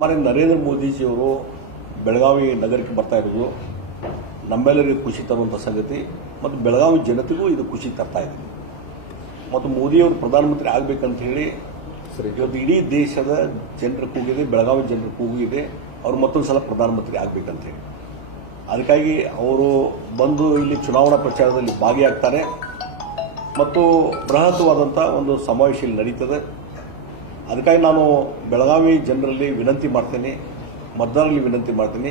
ಮಾನ್ಯ ನರೇಂದ್ರ ಮೋದಿಜಿಯವರು ಬೆಳಗಾವಿ ನಗರಕ್ಕೆ ಬರ್ತಾ ಇರೋದು ನಮ್ಮೆಲ್ಲರಿಗೂ ಖುಷಿ ತರುವಂಥ ಸಂಗತಿ ಮತ್ತು ಬೆಳಗಾವಿ ಜನತೆಗೂ ಇದು ಖುಷಿ ತರ್ತಾ ಇದೆ ಮತ್ತು ಮೋದಿಯವರು ಪ್ರಧಾನಮಂತ್ರಿ ಆಗಬೇಕಂತ ಹೇಳಿ ಇವತ್ತು ಇಡೀ ದೇಶದ ಜನರ ಕೂಗಿದೆ ಬೆಳಗಾವಿ ಜನರ ಕೂಗಿದೆ ಅವರು ಮತ್ತೊಂದು ಸಲ ಪ್ರಧಾನಮಂತ್ರಿ ಆಗಬೇಕಂತ ಹೇಳಿ ಅದಕ್ಕಾಗಿ ಅವರು ಬಂದು ಇಲ್ಲಿ ಚುನಾವಣಾ ಪ್ರಚಾರದಲ್ಲಿ ಭಾಗಿಯಾಗ್ತಾರೆ ಮತ್ತು ಬೃಹತ್ವಾದಂಥ ಒಂದು ಸಮಾವೇಶ ಇಲ್ಲಿ ನಡೀತದೆ ಅದಕ್ಕಾಗಿ ನಾನು ಬೆಳಗಾವಿ ಜನರಲ್ಲಿ ವಿನಂತಿ ಮಾಡ್ತೇನೆ ಮತದಾರರಲ್ಲಿ ವಿನಂತಿ ಮಾಡ್ತೀನಿ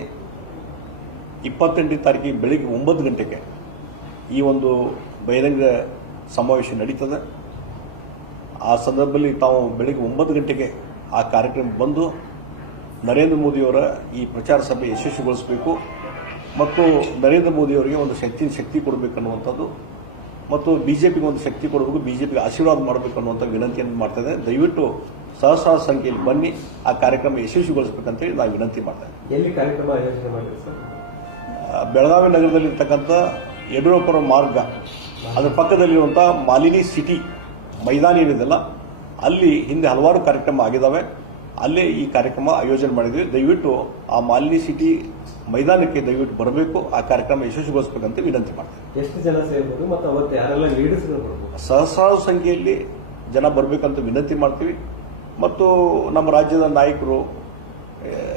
ಇಪ್ಪತ್ತೆಂಟನೇ ತಾರೀಕಿಗೆ ಬೆಳಿಗ್ಗೆ ಒಂಬತ್ತು ಗಂಟೆಗೆ ಈ ಒಂದು ಬಹಿರಂಗ ಸಮಾವೇಶ ನಡೀತದೆ ಆ ಸಂದರ್ಭದಲ್ಲಿ ತಾವು ಬೆಳಿಗ್ಗೆ ಒಂಬತ್ತು ಗಂಟೆಗೆ ಆ ಕಾರ್ಯಕ್ರಮ ಬಂದು ನರೇಂದ್ರ ಮೋದಿಯವರ ಈ ಪ್ರಚಾರ ಸಭೆ ಯಶಸ್ವಿಗೊಳಿಸಬೇಕು ಮತ್ತು ನರೇಂದ್ರ ಮೋದಿಯವರಿಗೆ ಒಂದು ಶಕ್ತಿ ಶಕ್ತಿ ಕೊಡಬೇಕನ್ನುವಂಥದ್ದು ಮತ್ತು ಬಿಜೆಪಿಗೆ ಒಂದು ಶಕ್ತಿ ಕೊಡಬೇಕು ಬಿಜೆಪಿಗೆ ಆಶೀರ್ವಾದ ಮಾಡಬೇಕನ್ನುವಂಥ ವಿನಂತಿಯನ್ನು ಮಾಡ್ತಾ ದಯವಿಟ್ಟು ಸಹಸ್ರ ಸಂಖ್ಯೆಯಲ್ಲಿ ಬನ್ನಿ ಆ ಕಾರ್ಯಕ್ರಮ ಯಶಸ್ವಿಗೊಳಿಸಬೇಕಂತೇಳಿ ನಾವು ವಿನಂತಿ ಮಾಡ್ತೇವೆ ಎಲ್ಲಿ ಕಾರ್ಯಕ್ರಮ ಆಯೋಜನೆ ಬೆಳಗಾವಿ ನಗರದಲ್ಲಿರ್ತಕ್ಕಂಥ ಯಡಿಯೂರಪ್ಪರ ಮಾರ್ಗ ಅದರ ಪಕ್ಕದಲ್ಲಿರುವಂತಹ ಮಾಲಿನಿ ಸಿಟಿ ಮೈದಾನ ಏನಿದೆಲ್ಲ ಅಲ್ಲಿ ಹಿಂದೆ ಹಲವಾರು ಕಾರ್ಯಕ್ರಮ ಆಗಿದ್ದಾವೆ ಅಲ್ಲೇ ಈ ಕಾರ್ಯಕ್ರಮ ಆಯೋಜನೆ ಮಾಡಿದ್ವಿ ದಯವಿಟ್ಟು ಆ ಮಾಲಿನಿ ಸಿಟಿ ಮೈದಾನಕ್ಕೆ ದಯವಿಟ್ಟು ಬರಬೇಕು ಆ ಕಾರ್ಯಕ್ರಮ ಯಶಸ್ವಿಗೊಳಿಸಬೇಕಂತ ವಿನಂತಿ ಮಾಡ್ತೀವಿ ಎಷ್ಟು ಜನ ಸೇರ್ಬೋದು ಮತ್ತು ಅವತ್ತು ಸಹಸ್ರಾರು ಸಂಖ್ಯೆಯಲ್ಲಿ ಜನ ಬರಬೇಕಂತ ವಿನಂತಿ ಮಾಡ್ತೀವಿ ಮತ್ತು ನಮ್ಮ ರಾಜ್ಯದ ನಾಯಕರು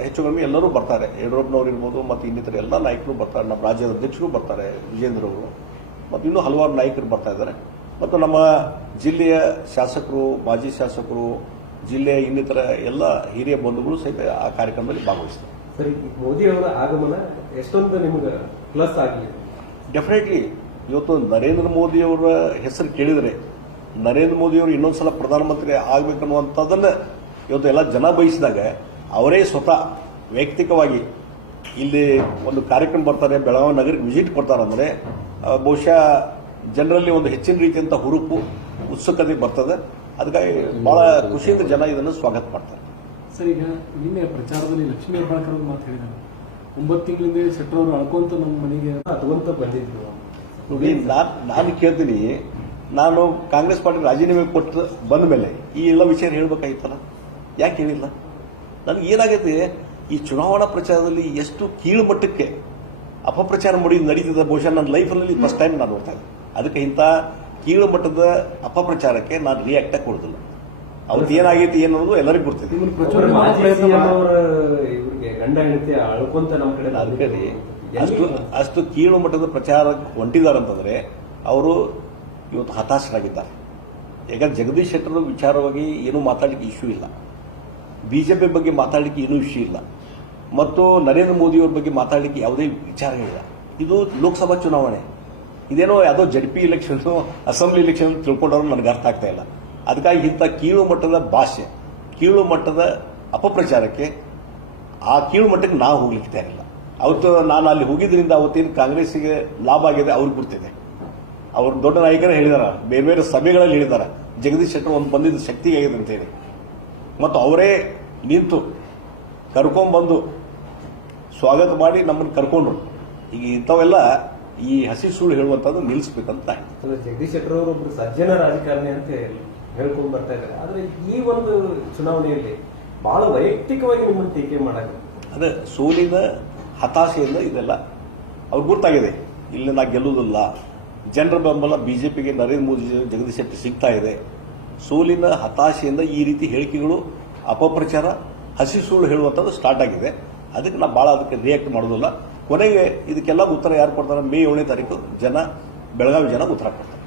ಹೆಚ್ಚು ಕಮ್ಮಿ ಎಲ್ಲರೂ ಬರ್ತಾರೆ ಯಡಿಯೂರಪ್ಪನವ್ರು ಇರ್ಬೋದು ಮತ್ತು ಇನ್ನಿತರ ಎಲ್ಲ ನಾಯಕರು ಬರ್ತಾರೆ ನಮ್ಮ ರಾಜ್ಯದ ಅಧ್ಯಕ್ಷರು ಬರ್ತಾರೆ ವಿಜೇಂದ್ರ ಅವರು ಮತ್ತು ಇನ್ನೂ ಹಲವಾರು ನಾಯಕರು ಬರ್ತಾ ಇದ್ದಾರೆ ಮತ್ತು ನಮ್ಮ ಜಿಲ್ಲೆಯ ಶಾಸಕರು ಮಾಜಿ ಶಾಸಕರು ಜಿಲ್ಲೆಯ ಇನ್ನಿತರ ಎಲ್ಲ ಹಿರಿಯ ಬಂಧುಗಳು ಸಹಿತ ಆ ಕಾರ್ಯಕ್ರಮದಲ್ಲಿ ಭಾಗವಹಿಸ್ತಾರೆ ಸರಿ ಮೋದಿ ಅವರ ಆಗಮನ ಎಷ್ಟೊಂದು ನಿಮಗೆ ಪ್ಲಸ್ ಆಗಿದೆ ಡೆಫಿನೆಟ್ಲಿ ಇವತ್ತು ನರೇಂದ್ರ ಮೋದಿ ಅವರ ಹೆಸರು ಕೇಳಿದರೆ ನರೇಂದ್ರ ಮೋದಿಯವರು ಇನ್ನೊಂದು ಸಲ ಪ್ರಧಾನಮಂತ್ರಿ ಆಗಬೇಕನ್ನುವಂಥದ್ದನ್ನು ಇವತ್ತು ಎಲ್ಲ ಜನ ಬಯಸಿದಾಗ ಅವರೇ ಸ್ವತಃ ವೈಯಕ್ತಿಕವಾಗಿ ಇಲ್ಲಿ ಒಂದು ಕಾರ್ಯಕ್ರಮ ಬರ್ತಾರೆ ಬೆಳಗಾವಿ ನಗರಕ್ಕೆ ವಿಸಿಟ್ ಕೊಡ್ತಾರೆ ಅಂದರೆ ಬಹುಶಃ ಜನರಲ್ಲಿ ಒಂದು ಹೆಚ್ಚಿನ ರೀತಿಯಂಥ ಹುರುಪು ಉತ್ಸುಕತೆ ಬರ್ತದೆ ಅದಕ್ಕಾಗಿ ಬಹಳ ಖುಷಿಯಿಂದ ಜನ ಇದನ್ನು ಸ್ವಾಗತ ಮಾಡ್ತಾರೆ ಸರ್ ಈಗ ನಿನ್ನೆ ಪ್ರಚಾರದಲ್ಲಿ ಲಕ್ಷ್ಮೀ ಹೆಬ್ಬಾಳ್ಕರ್ ಮಾತು ಹೇಳಿದ್ದಾರೆ ಒಂಬತ್ತು ತಿಂಗಳಿಂದ ಶೆಟ್ಟರ್ ಅವರು ಅಳ್ಕೊಂತ ನಮ್ಮ ಮನೆಗೆ ತಗೊಂತ ಬಂದಿದ್ರು ನೋಡಿ ನಾನು ಕೇಳ್ತೀನಿ ನಾನು ಕಾಂಗ್ರೆಸ್ ಪಾರ್ಟಿ ರಾಜೀನಾಮೆ ಕೊಟ್ಟು ಬಂದ ಮೇಲೆ ಈ ಎಲ್ಲ ವಿಷಯ ಹೇಳಬೇಕಾಗಿತ್ತಲ್ಲ ಯಾಕೆ ಹೇಳಿಲ್ಲ ನನಗೆ ಏನಾಗೈತೆ ಈ ಚುನಾವಣಾ ಪ್ರಚಾರದಲ್ಲಿ ಎಷ್ಟು ಕೀಳು ಮಟ್ಟಕ್ಕೆ ಅಪಪ್ರಚಾರ ಮಾಡಿ ನಡೀತಿದ್ದ ಬಹುಶಃ ನನ್ನ ಲೈಫಲ್ಲಿ ಫಸ್ಟ್ ಟೈಮ್ ನಾನು ನೋಡ್ತಾ ಇದ್ದೆ ಅದಕ್ಕೆ ಇಂಥ ಕೀಳು ಮಟ್ಟದ ಅಪಪ್ರಚಾರಕ್ಕೆ ನಾನು ರಿಯಾಕ್ಟ್ ಆಗಿ ಕೊಡೋದಿಲ್ಲ ಅವ್ರದ್ದು ಏನಾಗೈತಿ ಅನ್ನೋದು ಎಲ್ಲರಿಗೂ ಗೊತ್ತಿದೆ ಅದಕ್ಕೆ ಅಷ್ಟು ಅಷ್ಟು ಕೀಳು ಮಟ್ಟದ ಪ್ರಚಾರಕ್ಕೆ ಹೊಂಟಿದ್ದಾರೆ ಅಂತಂದ್ರೆ ಅವರು ಇವತ್ತು ಹತಾಶರಾಗಿದ್ದಾರೆ ಯಾಕಂದ್ರೆ ಜಗದೀಶ್ ಶೆಟ್ಟರ್ ವಿಚಾರವಾಗಿ ಏನೂ ಮಾತಾಡಲಿಕ್ಕೆ ಇಶ್ಯೂ ಇಲ್ಲ ಬಿ ಜೆ ಪಿ ಬಗ್ಗೆ ಮಾತಾಡಲಿಕ್ಕೆ ಏನೂ ಇಶ್ಯೂ ಇಲ್ಲ ಮತ್ತು ನರೇಂದ್ರ ಮೋದಿಯವ್ರ ಬಗ್ಗೆ ಮಾತಾಡಲಿಕ್ಕೆ ಯಾವುದೇ ವಿಚಾರಗಳಿಲ್ಲ ಇದು ಲೋಕಸಭಾ ಚುನಾವಣೆ ಇದೇನೋ ಯಾವುದೋ Z P elections assembly election ತಿಳ್ಕೊಂಡವ್ರು ನನಗೆ ಅರ್ಥ ಆಗ್ತಾ ಇಲ್ಲ ಅದಕ್ಕಾಗಿ ಇಂಥ ಕೀಳು ಮಟ್ಟದ ಭಾಷೆ ಕೀಳು ಮಟ್ಟದ ಅಪಪ್ರಚಾರಕ್ಕೆ ಆ ಕೀಳು ಮಟ್ಟಕ್ಕೆ ನಾವು ಹೋಗ್ಲಿಕ್ಕೆ ತಯಾರಿಲ್ಲ ಅವತ್ತು ನಾನು ಅಲ್ಲಿ ಹೋಗಿದ್ದರಿಂದ ಅವತ್ತೇನು ಕಾಂಗ್ರೆಸ್ಸಿಗೆ ಲಾಭ ಆಗಿದೆ ಅವ್ರಿಗೆ ಗುರ್ತಿದೆ ಅವರು ದೊಡ್ಡ ನಾಯಕರೇ ಹೇಳಿದಾರ ಬೇರೆ ಬೇರೆ ಸಭೆಗಳಲ್ಲಿ ಹೇಳಿದಾರ ಜಗದೀಶ್ ಶೆಟ್ಟರ್ ಒಂದು ಬಂದಿದ್ದ ಶಕ್ತಿಯಾಗಿದೆ ಅಂತೇಳಿ ಮತ್ತು ಅವರೇ ನಿಂತು ಕರ್ಕೊಂಬಂದು ಸ್ವಾಗತ ಮಾಡಿ ನಮ್ಮನ್ನು ಕರ್ಕೊಂಡ್ರು ಈಗ ಇಂಥವೆಲ್ಲ ಈ ಹಸಿ ಸುಳ್ಳು ಹೇಳುವಂಥದ್ದು ನಿಲ್ಲಿಸ್ಬೇಕಂತ ಜಗದೀಶ್ ಶೆಟ್ಟರ್ ಅವರು ಒಬ್ಬರು ಸಜ್ಜನ ರಾಜಕಾರಣಿ ಅಂತ ಹೇಳ್ಕೊಂಡು ಬರ್ತಾ ಇದ್ದಾರೆ ಆದರೆ ಈ ಒಂದು ಚುನಾವಣೆಯಲ್ಲಿ ಬಹಳ ವೈಯಕ್ತಿಕವಾಗಿ ನಿಮ್ಮನ್ನು ಟೀಕೆ ಮಾಡೋದು ಅದೇ ಸೋಲಿನ ಹತಾಶೆಯಿಂದ ಇದೆಲ್ಲ ಅವ್ರಿಗೆ ಗೊತ್ತಾಗಿದೆ ಇಲ್ಲಿ ನಾ ಗೆಲ್ಲುವುದಿಲ್ಲ ಜನರ ಬೆಂಬಲ ಬಿಜೆಪಿಗೆ ನರೇಂದ್ರ ಮೋದಿ ಜಗದೀಶ್ ಶೆಟ್ಟಿ ಸಿಗ್ತಾ ಇದೆ ಸೋಲಿನ ಹತಾಶೆಯಿಂದ ಈ ರೀತಿ ಹೇಳಿಕೆಗಳು ಅಪಪ್ರಚಾರ ಹಸಿ ಸುಳ್ಳು ಹೇಳುವಂಥದ್ದು ಸ್ಟಾರ್ಟ್ ಆಗಿದೆ ಅದಕ್ಕೆ ನಾವು ಭಾಳ ಅದಕ್ಕೆ ರಿಯಾಕ್ಟ್ ಮಾಡೋದಿಲ್ಲ ಕೊನೆಗೆ ಇದಕ್ಕೆಲ್ಲ ಉತ್ತರ ಯಾರು ಕೊಡ್ತಾರೆ ಮೇ ಏಳನೇ ತಾರೀಕು ಜನ ಬೆಳಗಾವಿ ಜನ ಉತ್ತರ ಕೊಡ್ತಾರೆ